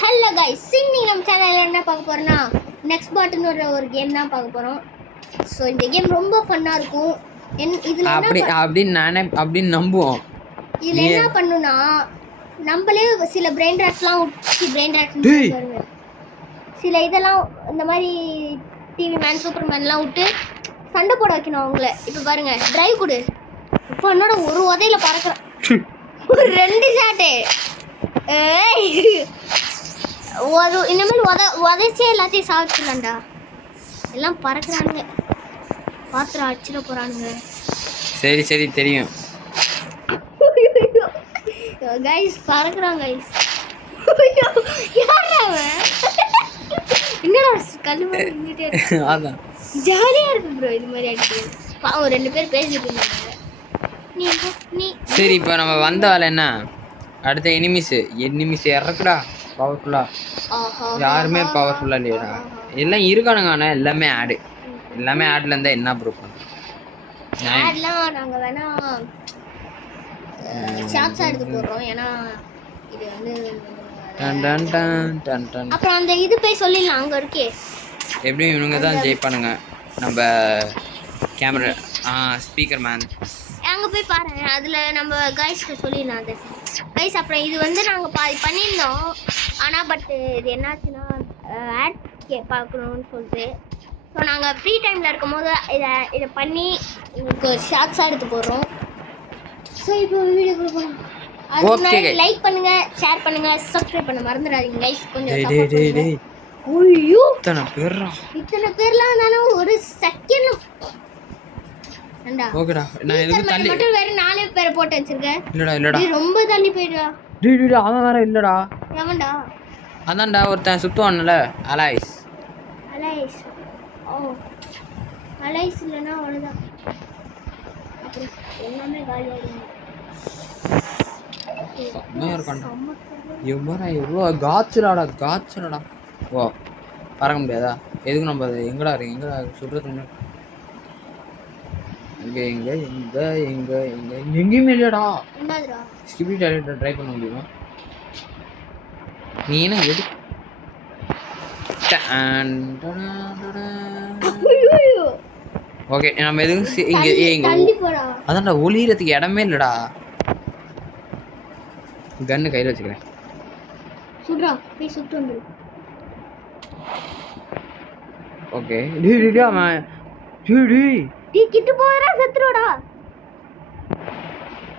Hello guys, இன்னைக்கு நம்ம சேனலில் என்ன பார்க்க போகிறோன்னா நெக்ஸ்ட் பாட்டுன்னு ஒரு கேம் தான் பார்க்க போகிறோம். ஸோ இந்த கேம் ரொம்ப ஃபன்னாக இருக்கும். இதில் அப்படின்னு நம்புவோம். இதில் என்ன பண்ணுன்னா நம்மளே சில பிரெயின் ராட்ஸ்லாம் பாருங்க, சில இதெல்லாம் இந்த மாதிரி டிவி மேன் சூப்பர் மேன்லாம் விட்டு சண்டை போட வைக்கணும் அவங்கள. இப்போ பாருங்க, டிரைவ் கொடு. இப்போ என்னோட ஒரு உதையில பறக்கிறேன், ஒரு 2 ஷாட்டு. இனிமேல் உதைச்சே எல்லாத்தையும் சாப்பிட்டுலாம்டா. எல்லாம் பறக்குறானுங்க, பாத்திரம் அடிச்சிட போறானுங்க. சரி சரி தெரியும் கைஸ், பறக்குறாங்க கைஸ். என்னடா கல்லு மாதிரி நின்னுட்டே இருக்கு. அதான் ஜாலியா இருக்கு ப்ரோ. இது மாதிரி அடிக்கிறது பாவம் 2 பேர் பேசிட்டு இருந்தாங்க. சரி, இப்போ நம்ம வந்த வேலை என்ன? அடுத்த எனிமிஸ் இறக்குடா. பவர்ஃபுல்லா யாருமே பவர்ஃபுல்லா இல்லையா? எல்லாம் இருக்கானுங்க, ஆனால் எல்லாமே ஆட்ல இருந்தா என்ன ப்ரூவ் பண்ணுறோம்? நாங்க வேணா ஷார்ட்ஸா எடுத்து போடுறோம். ஏன்னா இது வந்து அப்புறம் அந்த இது போய் சொல்லிடலாம். அங்க இருக்கே, எப்படியும் இவனுங்க தான் ஜெயிப்பானுங்க. நம்ம கேமரா ஸ்பீக்கர் மேன் அங்க போய் பாருங்க. அதுல நம்ம கைஸ்க்கு சொல்லிடலாம். அது கைஸ், அப்புறம் இது வந்து நாங்க பண்ணியிருந்தோம். ஆனா பட் இது என்னாச்சுன்னா ஆட் பார்க்கணும்னு சொல்லிட்டு, ஸோ நாங்கள் ஃப்ரீ டைமில் இருக்கும் போது இதை பண்ணி உங்களுக்கு ஷார்ட்ஸாக எடுத்து போடுறோம். ஸோ இப்போ வீடியோ கொடுப்போம். அது லைக் பண்ணுங்க, ஷேர் பண்ணுங்க, சப்ஸ்கிரைப் பண்ண மறந்துடாதீங்க கைஸ். கொஞ்சம் ஐயோ, இத்தனை பேர்லாம் தானே ஒரு செகண்ட். ஓகேடா, நான் எதுக்கு தள்ளி மட்டும் வேற 4 பேரை போட்டு வச்சிருக்கேன். இல்லடா நீ ரொம்ப தள்ளி போய்டா. அவன் வேற இல்லடா. எவன்டா? அதான்டா ஒருத்தன் சுத்துவான்ல, அலைஸ். ஓ, அலைஸ் இல்லைன்னா அவ்வளோதான். அப்புறம் எல்லாமே காலியாகிடுங்க. செம்மையாக இருக்கான்டா. எவ்வளோ காய்ச்சலாடா. ஓ, பறக்க முடியாதா? எதுக்கு நம்ம எங்கடா சுடுறது? எங்கேயுமே இல்லையாடா. ஸ்கிபிட் டாய்லெட் ட்ரை பண்ண முடியுமா? நீ என்ன எது? ஓகே, நம்ம எதுவும் இங்கே அதான்டா ஒளியறதுக்கு இடமே இல்லைடா. கன்னு கையில் வச்சுக்கிறேன். ஓகே, கிட்ட போறா செத்துறடா.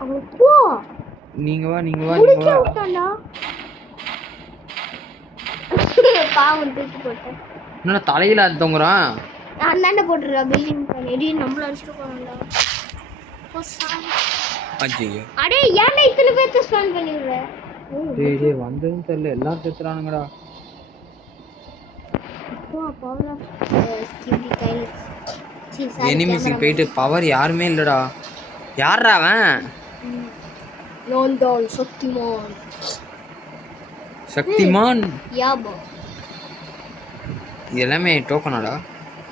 அப்போ நீங்க வா விட்டான்டா. பாவம் தூக்கி போட்டேன். என்ன தலையில தொங்குறான்? அந்தாண்ட போட்டுறா பில்டிங் பண்ணி நம்மள அடிச்சிட்டு போறான்டா. ஐயோ, அடே ஏன்டா இத்தனை பேர் ஸ்பான் பண்ணிடுற? டேய் வந்ததுன்னு தெரியல, எல்லாரும் செத்துறானுங்கடா. எனிமிஸுக்கு போயிட்டு பவர் யாருமே இல்லடா. யாரா அவன்? நான் தான் சக்திமான். யாபோ, எல்லாமே டோக்கனாடா.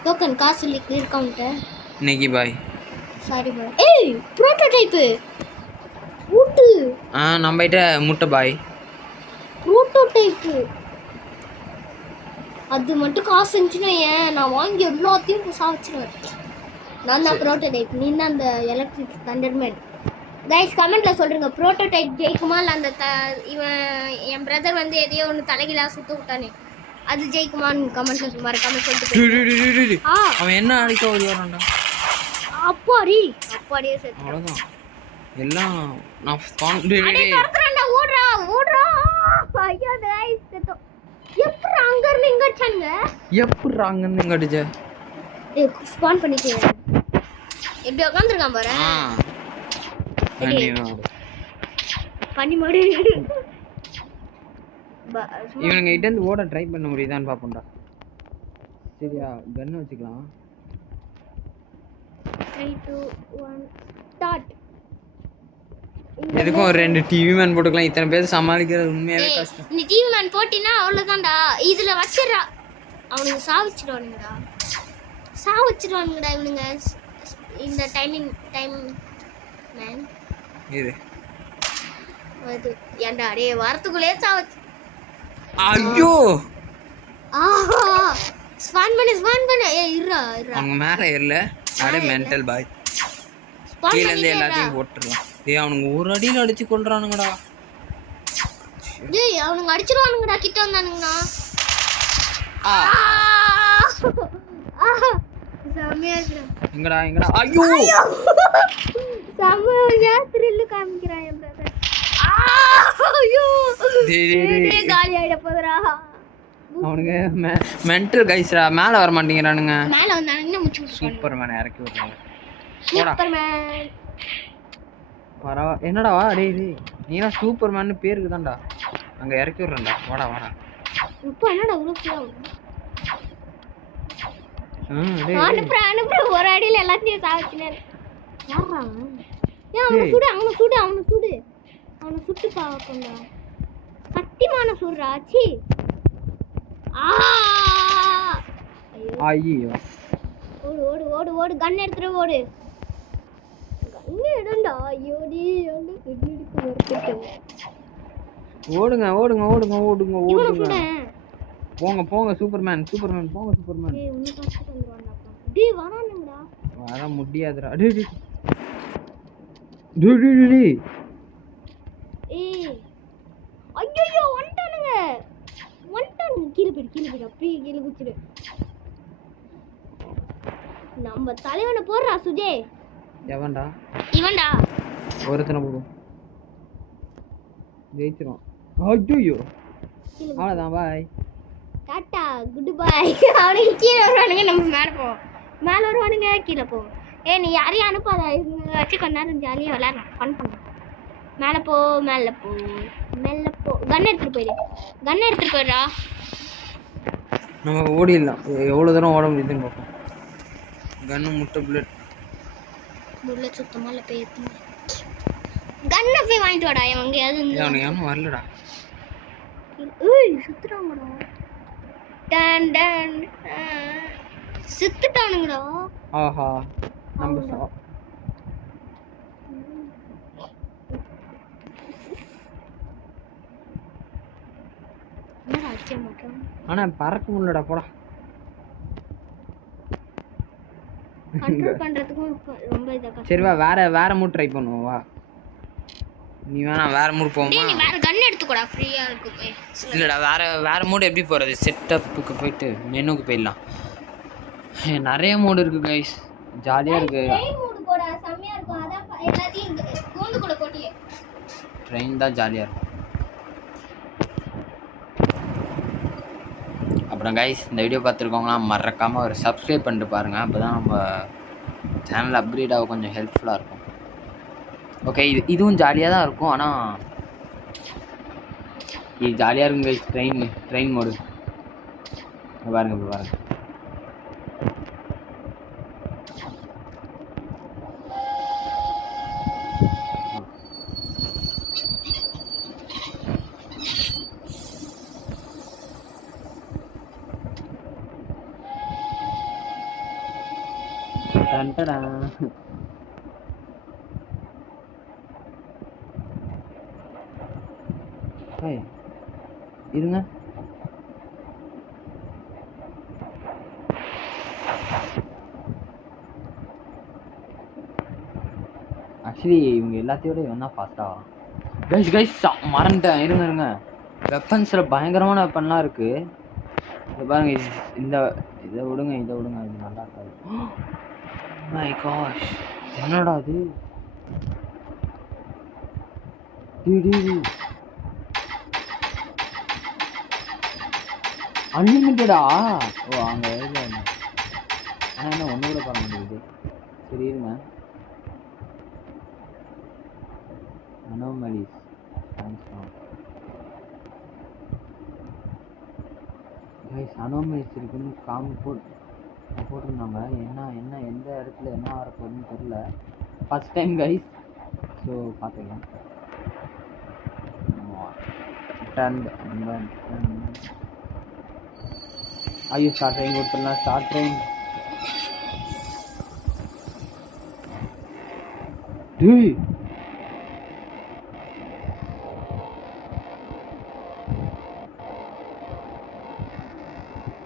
டோக்கன் காசு கிளியர் கவுண்டர். நெகி பாய், சாரி பாய். ஏய், புரோட்டோடைப் ஊட்டு. நம்ம கிட்ட முட்டை பாய். புரோட்டோடைப் அது மட்டும் காசு இருந்துச்சுன்னா நான் வாங்கி எல்லாத்தையும் சாவச்சிடுவேன். நான் தான் ப்ரோட்டோடைப், நீ தான் அந்த எலக்ட்ரிக் தண்டர்மேன். கைஸ், கமெண்ட்ல சொல்லுங்க, ப்ரோட்டோடைப் ஜெயிக்குமா இல்லை அந்த இவன் என் பிரதர் வந்து எதையோ ஒன்று தலைகீழா சுத்த விட்டானே, அது ஜெயிக்குமான்னு கமெண்ட்ல மறக்காம சொல்லிட்டு. அவன் என்ன அடிக்க ஓடி வரான்டா. அப்பாடியே செத்து. அவ்வளவுதான் எல்லாம். நான் ஸ்பான் ஓடுறா ஐயோ கைஸ், செத்து. எப்படி அங்க இருந்து இங்க அடிச்ச? ஸ்பான் பண்ணிட்டே எப்படி உட்கார்ந்திருக்கான் பாரு. பண்ணி மாடு இவனுங்க கிட்ட இருந்து ஓட ட்ரை பண்ண முடியுதான்னு பாப்போம்டா. சரியா, கன் வச்சுக்கலாம். 3 2 1 ஸ்டார்ட். எதுக்கும் ஒரு 2 டிவி மேன் போட்டுக்கலாம். இத்தனை பேர் சமாளிக்கிறது உண்மையாவே கஷ்டம். நீ டிவி மேன் போட்டினா அவ்வளவுதான்டா. இதுல வச்சிரா, அவனுங்க சாவிச்சிடுவானுங்கடா இவனுங்க. இந்த டைம் மேன் இது ஏன்டா டேய் வரதுக்குள்ளே சாவச்சு. ஐயோ ஆஹா ஸ்பான் பண்ணு ஏய் இருடா அவங்க மேல ஏறல அப்படியே மென்டல் பாய் ஸ்பான் கீழ இருந்து பண்ணிட்டேடா எல்லாத்தையும் போட்டுறலாம் டேய் அவனுங்க ஒரு அடியில அடிச்சு கொல்றானுங்கடா டேய் அவனுங்க அடிச்சிடுவானுங்கடா கிட்ட வந்தானுங்கனா ஆ செமையா இருக்குடா எங்கடா ஐயோ செமையா த்ரில் காமிக்கிறான் என் பிரதர் ஐயோ டேய் காலி ஆயிட போறா அவனுங்க மென்டல் கைஸ்ரா மேல வர மாட்டேங்கறானுங்க மேல வந்தானுங்க முச்சு சூப்பர்மேன் இறக்கி விடுறாங்க சூப்பர்மேன் வரா என்னடா டேய் நீனா சூப்பர்மேன் பேருக்கு தான்டா அங்க இறக்கி விடுறேன்டா வாடா இப்போ என்னடா உருப்புடா டேய் அனுப்புற ஒரு அடியில எல்லாத்தையும் சாவச்சினாரு யாரா ஏன் அவனை சுடு அவனை சுட்டு பாக்கண்டா சத்தியமான சுடுறா சி ஐயோ ஓடு கன் எடுத்துட்டு ஓடு கன் எடுடா ஐயோடி ஓடு கன் எடுத்து ஓடுங்க போங்க சூப்பர்மேன் போங்க சூப்பர்மேன் ஏய் உன்னை காஸ்ட் வந்துவான்டா டேய் வரானுங்கடா வர முடியாதுடா டேய் ஏய் ஐயோ வந்துட்டானுங்க கீழே போயிடு அப்படியே கீழே குச்சிடு நம்ம தலைவனை போடுறா சுஜே எவன்டா இவன்டா ஒருத்தனை போடும் ஜெயிச்சிரும் ஐயோ அவ்வளோதான் பாய் டாட்டா குட் பை அவனுக்கு கீழே வருவானுங்க நம்ம மேலே வருவானுங்க கீழே போவோம் நீ யாரையும் அனுப்பாத இவங்க வச்சு கொஞ்ச நேரம் ஜாலியாக விளையாடலாம் ஃபன் பண்ணலாம் மேலே போ கன் எடுத்துட்டு போயிடுறா நம்ம ஓடிடலாம் எவ்வளோ தூரம் ஓட முடியுதுன்னு பார்ப்போம் கன்னு முட்டை புல்லட் சுத்தமாக இல்லை போய் எடுத்து கன்னை போய் வாங்கிட்டு வாடா எங்கேயாவது அவனுக்கு யாரும் வரலடா சுத்துறாங்கடா சுத்துட்டானுங்கடா ஆஹா நம்ம ஆனா பறக்க முடியலடா போடா கண்ட்ரோல் பண்றதுக்கும் ரொம்ப இதா சரி வா வேற மூட் ட்ரை பண்ணுவோம் வா நீ வேணா வேற மூட் போமா நீ வேற கன் எடுத்துக்கோடா ஃப்ரீயா இருக்குமே இல்லடா வேற மூட் எப்படி போறது செட்டப்புக்கு போயிட்டு மெனுக்கு போயிடலாம் நிறைய மூட் இருக்கு கைஸ் ஜாலியா இருக்கு ட்ரெயின் மூட் போடா செமையா இருக்கும் அதான் எல்லாத்தையும் கூண்டுக்குள்ள போட்டியே ட்ரெயின் தான் ஜாலியா இருக்கும் அப்புறம் கைஸ் இந்த வீடியோ பார்த்துருக்கவங்களாம் மறக்காமல் ஒரு சப்ஸ்கிரைப் பண்ணிட்டு பாருங்கள் அப்போ தான் நம்ம சேனல் அப்கிரேட் ஆக கொஞ்சம் ஹெல்ப்ஃபுல்லாக இருக்கும் ஓகே இதுவும் ஜாலியாக தான் இருக்கும் ஆனால் இது ஜாலியாக இருக்கும் கைஸ் ட்ரெயின் மோடு பாருங்கள் இப்போ பாருங்கள் இருங்க ஆக்சுவலி இவங்க எல்லாத்தையோட இவன் தான் ஃபாஸ்ட்டாக கைஸ் மறந்துட்டேன் இருங்க வெப்பன்ஸில் பயங்கரமான வெப்பன்லாம் இருக்குது இதை பாருங்க இதை விடுங்க இது நல்லா இருக்காது மை காஷ் என்னடா அது அன்லிமிட்டடா ஓ அங்கே இல்லை ஆனால் என்ன ஒன்று கூட பண்ண முடியுது சரி இருங்க அனோமலிஸ் கைஸ் அனோமலிஸ் இருக்குன்னு போட்டிருந்தாங்க என்ன எந்த இடத்துல என்ன வரப்போகுதுன்னு தெரியல ஃபஸ்ட் டைம் கைஸ் ஸோ பார்த்துக்கலாம் ஐயோ ஸ்டார்ட் ட்ரெயின் கொடுத்துடலாம் ஸ்டார்ட் ட்ரெயின் டேய்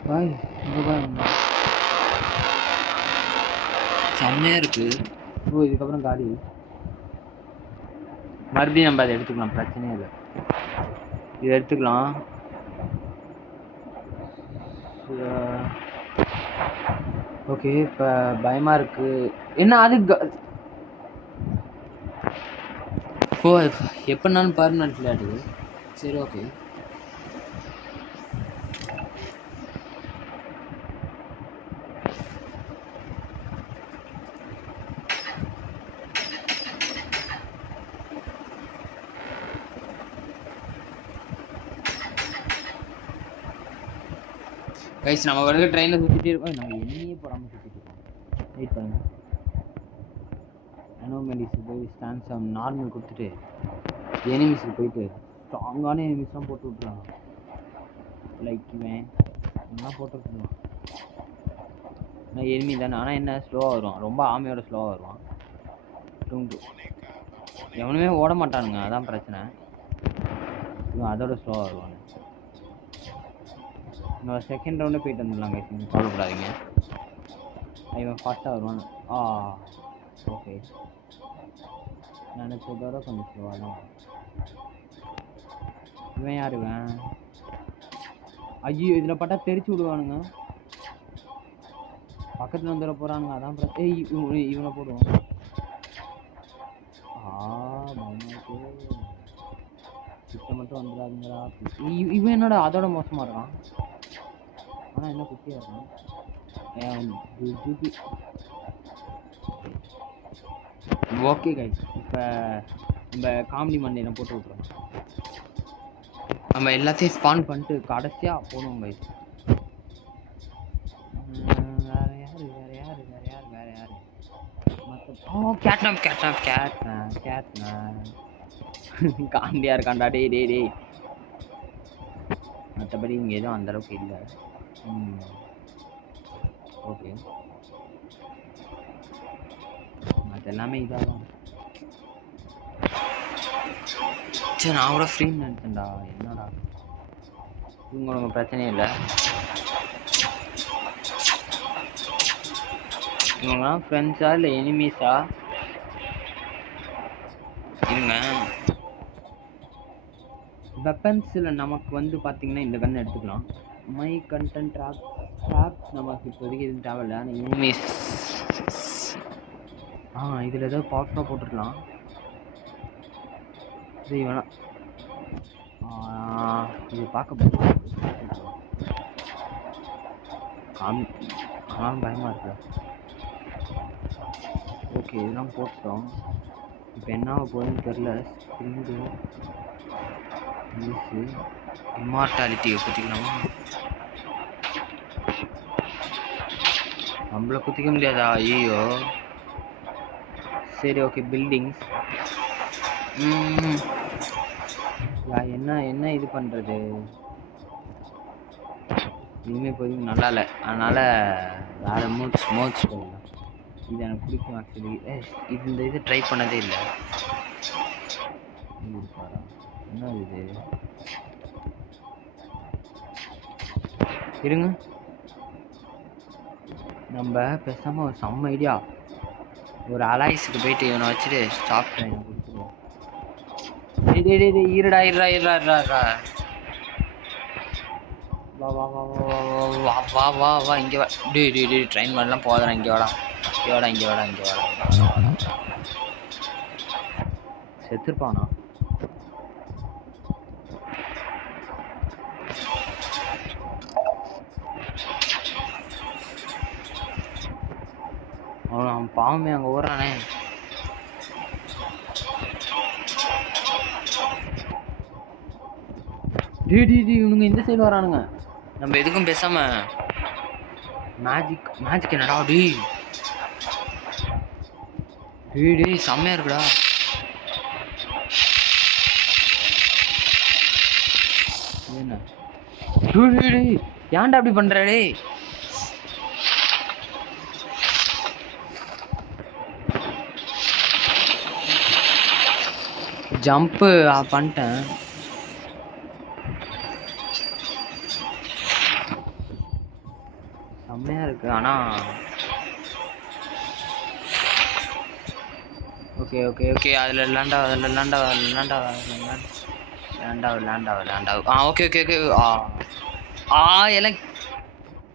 பாய் இங்கே பாருங்க செம்மையாக இருக்குது. ஓ இதுக்கப்புறம் காலி. மறுபடியும் நம்ம அதை எடுத்துக்கலாம், பிரச்சனையே இல்லை. இதை எடுத்துக்கலாம். ஓகே இப்போ பயமாக இருக்குது. என்ன அது ஓ எப்படினாலும் பர்மனெண்ட் விளையாடுது. சரி ஓகே. கைஸ் நம்ம வரைக்கும் ட்ரெயினில் சுற்றிட்டே இருக்கோம். நம்ம எண்ணியே போடாமல் சுற்றிட்டு இருக்கோம். வெயிட் பண்ணுங்க. அனோமலிஸ் போய் ஸ்டாண்ட்ஸ் நார்மல் கொடுத்துட்டு எனிமிஸுக்கு போயிட்டு ஸ்ட்ராங்கான எனிமிஸ்லாம் போட்டு விட்ருவாங்க. லைக் இவன் இதெல்லாம் போட்டு விட்ருவான். ஆனால் எனிமி தானே, ஆனால் என்ன ஸ்லோவாக வருவான், ரொம்ப ஆமையோட ஸ்லோவாக வருவான். டூண்டு எவனுமே ஓட மாட்டானுங்க, அதான் பிரச்சனை. இவன் அதோட ஸ்லோவாக வருவான். நான் செகண்ட் ரவுண்டே போயிட்டு வந்துடலாம் கைஸ், நீங்கள் கவலைப்படாதீங்க. இவன் ஃபாஸ்ட்டாக வருவான். ஓகே நினச்சதோட கொஞ்சம் ஸ்லோவாக தான். இவன் யார் இவன்? ஐயோ இதில் பட்டா தெரிச்சு விடுவானுங்க, பக்கத்தில் வந்துட போகிறானுங்க, அதான் பிரச்சனை. இவனை போடுவோம். பயமாக்கு கிட்ட மட்டும் வந்துடாதுங்களா. இவன் என்னோட அதோட மோசமாக இருக்கான், ஆனால் என்ன குட்டியாக இருக்கான். ஓகே கைஸ் இப்போ நம்ம காமெடி மண்டையை போட்டு விட்றோம். நம்ம எல்லாத்தையும் ஸ்பான் பண்ணிட்டு கடைசியாக போடுவோம் கைஸ். வேற யாரு மற்ற கேட்னா காண்டியாக இருக்காண்டா. டே மற்றபடி இங்கே எதுவும் அந்தளவுக்கு இல்லை. ஓகே மற்ற எல்லாமே இதாக தான். சரி நான் கூட ஃப்ரீன்னு நினச்சேன்டா, என்னடா உங்களுக்கு பிரச்சனையே இல்லை. இவங்களாம் ஃப்ரெண்ட்ஸா இல்லை எனிமீஸா? இருங்க வெப்பன்ஸில் நமக்கு வந்து பார்த்திங்கன்னா இந்த கன் எடுத்துக்கலாம். மை கண்டென்ட் ட்ராப் நமக்கு இப்போதைக்கு எதுவும் தேவையில்லை. ஆனால் எனிமீஸ் இதில் ஏதோ பவர்ஃபுல்லாக போட்டுருக்கலாம். இது வேணாம், இது பார்க்க ஆனாலும் பயமாக இருக்குல்ல. ஓகே இதெல்லாம் போட்டோம். இப்போ என்ன போகுதுன்னு தெரில. ஸ்ப்ரிங்கு நியூஸு இம்மார்டாலிட்டியை குத்திக்கலாமா? நம்மளை குத்திக்க முடியாதா? ஐயோ சரி ஓகே. பில்டிங்ஸ் என்ன இது பண்ணுறது, இனிமேல் இப்போதைக்கு நல்லா இல்லை, அதனால் வேறு மோட்ஸ் போடலாம். இது எனக்கு பிடிக்கும் ஆக்சுவலி. இந்த இது ட்ரை பண்ணதே இல்லை. என்ன இது இருங்க, நம்ம பேசாமல் ஒரு செம்ம ஐடியா, ஒரு அலாய்ஸுக்கு போயிட்டு இவனை வச்சுட்டு ஸ்டாப் ட்ரெயின் கொடுத்துருவோம். இருடா வா வா வா வா வா வா வா வா இங்கே வா. ட்ரெயின் வரலாம் போதா, இங்கே வாடா செத்துருப்பானா? அவன் பாவமே அங்கே ஓடுறானே. இவனுங்க இந்த சைடு வரானுங்க. நம்ம எதுக்கும் பேசாம மேஜிக் என்னடா? செம்மையா இருக்குடா. என்ன ஏன்டா அப்படி பண்ற? ஜம்ப்பு பண்ணிட்டேன். இருக்கு. ஆனால் ஓகே ஓகே ஓகே அதில் லேண்டாவு. Okay okay okay. எல்லாம்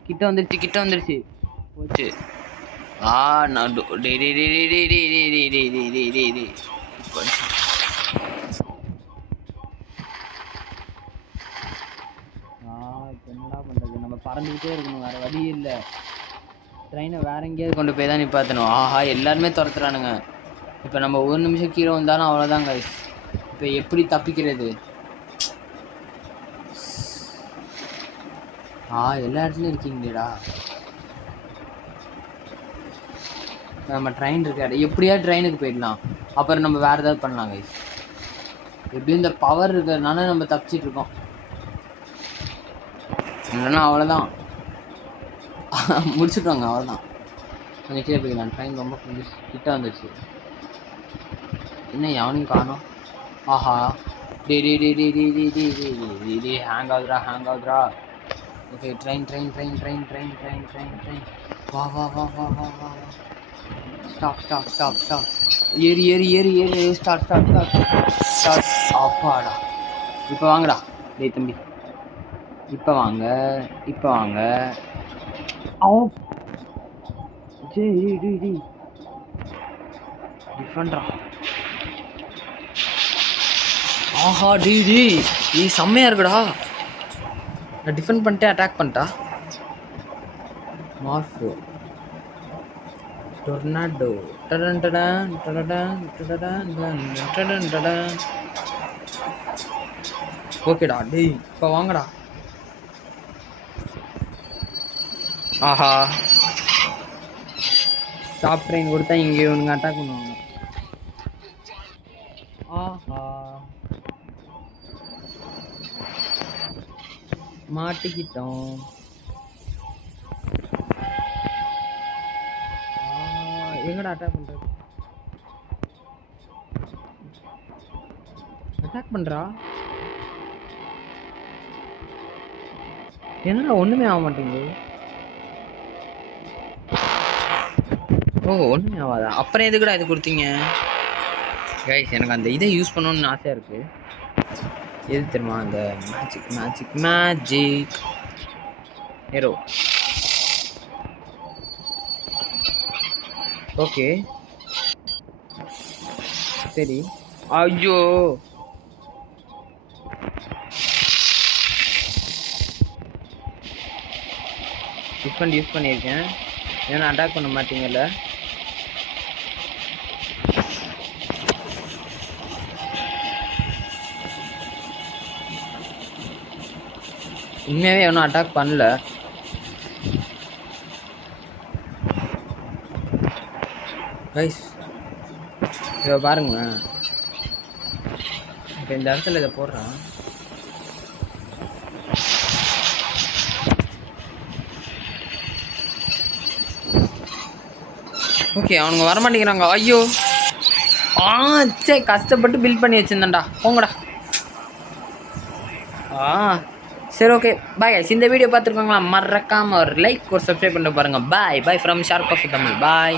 கிட்ட வந்துருச்சு போச்சு. நான் டே டே டே டே டே டே டே டே டே டே டே டே டே இப்போ என்னடா பண்ணுறது? நம்ம பறந்துக்கிட்டே இருக்கணும், வேறு வழி இல்லை. ட்ரெயினை வேற எங்கேயாவது கொண்டு போய் தான் நிப்பாற்றணும். எல்லாருமே துரத்துறானுங்க. இப்போ நம்ம ஒரு நிமிஷம் கீழே வந்தாலும் அவ்வளோதான் கைஸ். இப்போ எப்படி தப்பிக்கிறது? எல்லா இடத்துலையும் இருக்கீங்களேடா. நம்ம ட்ரெயின் இருக்காது, எப்படியா ட்ரெயினுக்கு போயிடலாம். அப்புறம் நம்ம வேறு ஏதாவது பண்ணலாம் கைஸ். எப்படியும் இந்த பவர் இருக்கிறதுனால நம்ம தப்பிச்சிட்டு இருக்கோம். இல்லைன்னா அவ்வளோதான், முடிச்சுட்டோங்க, அவ்வளோதான். கொஞ்சம் கீழே போய்க்கலாம். ட்ரெயின் ரொம்ப கொஞ்சம் கிட்ட வந்துடுச்சு. என்ன எவனையும் காணோம். டே டே டே டே டே டே டே டே டே டே ஹேங் ஆகுதுரா. ஓகே ட்ரெயின் வா வா வா வா வா வா வா. ஸ்டாப். ஏறி ஸ்டார்ட். அப்பாடா. இப்போ வாங்கடா டேய் தம்பி, இப்போ வாங்க. டிஃபன்ட்ரா. டேய் செம்மையா இருக்குடா. நான் டிஃபெண்ட் பண்ணிட்டு அட்டாக் பண்ணிட்டா. மார்ஃபோ டொர்னாடோ டடன். ஓகேடா டேய் இப்போ வாங்கடா. ஸ்டாப் ட்ரெயின் கொடுத்தா இங்கே இவனுங்க அட்டாக் பண்ணுவாங்க. மாட்டிக்கிட்டோம். எங்கடா அட்டாக் பண்றது? அட்டாக் பண்றா. என்னடா ஒண்ணுமே ஆக மாட்டேங்குது. ஒண்ணுமே ஆகாதா? அப்புறம் எதுக்குடா இது கொடுத்தீங்க கைஸ்? எனக்கு அந்த இதை யூஸ் பண்ணணும்னு ஆசையா இருக்கு. எது தெரியுமா? அந்த மேஜிக் ஹீரோ. ஓகே சரி. ஐயோ டிஃபன் யூஸ் பண்ணியிருக்கேன். ஏன்னா அட்டாக் பண்ண மாட்டீங்கல்ல. உண்மையாகவே ஒன்றும் அட்டாக் பண்ணல. கைஸ் இதை பாருங்களேன். இப்போ இந்த இடத்துல இதை போடுறான். ஓகே அவனுங்க வரமாட்டேங்கிறாங்க. ஐயோ சரி கஷ்டப்பட்டு பில்ட் பண்ணி வச்சுருந்தேன்டா. போங்கடா. சரி ஓகே பாய் கைஸ். இந்த வீடியோ பார்த்துருக்காங்களா? மறக்காமல் ஒரு லைக் ஒரு சப்ஸ்கிரைப் பண்ணிட்டு பாருங்கள். Bye from sharp of Tamil. Bye.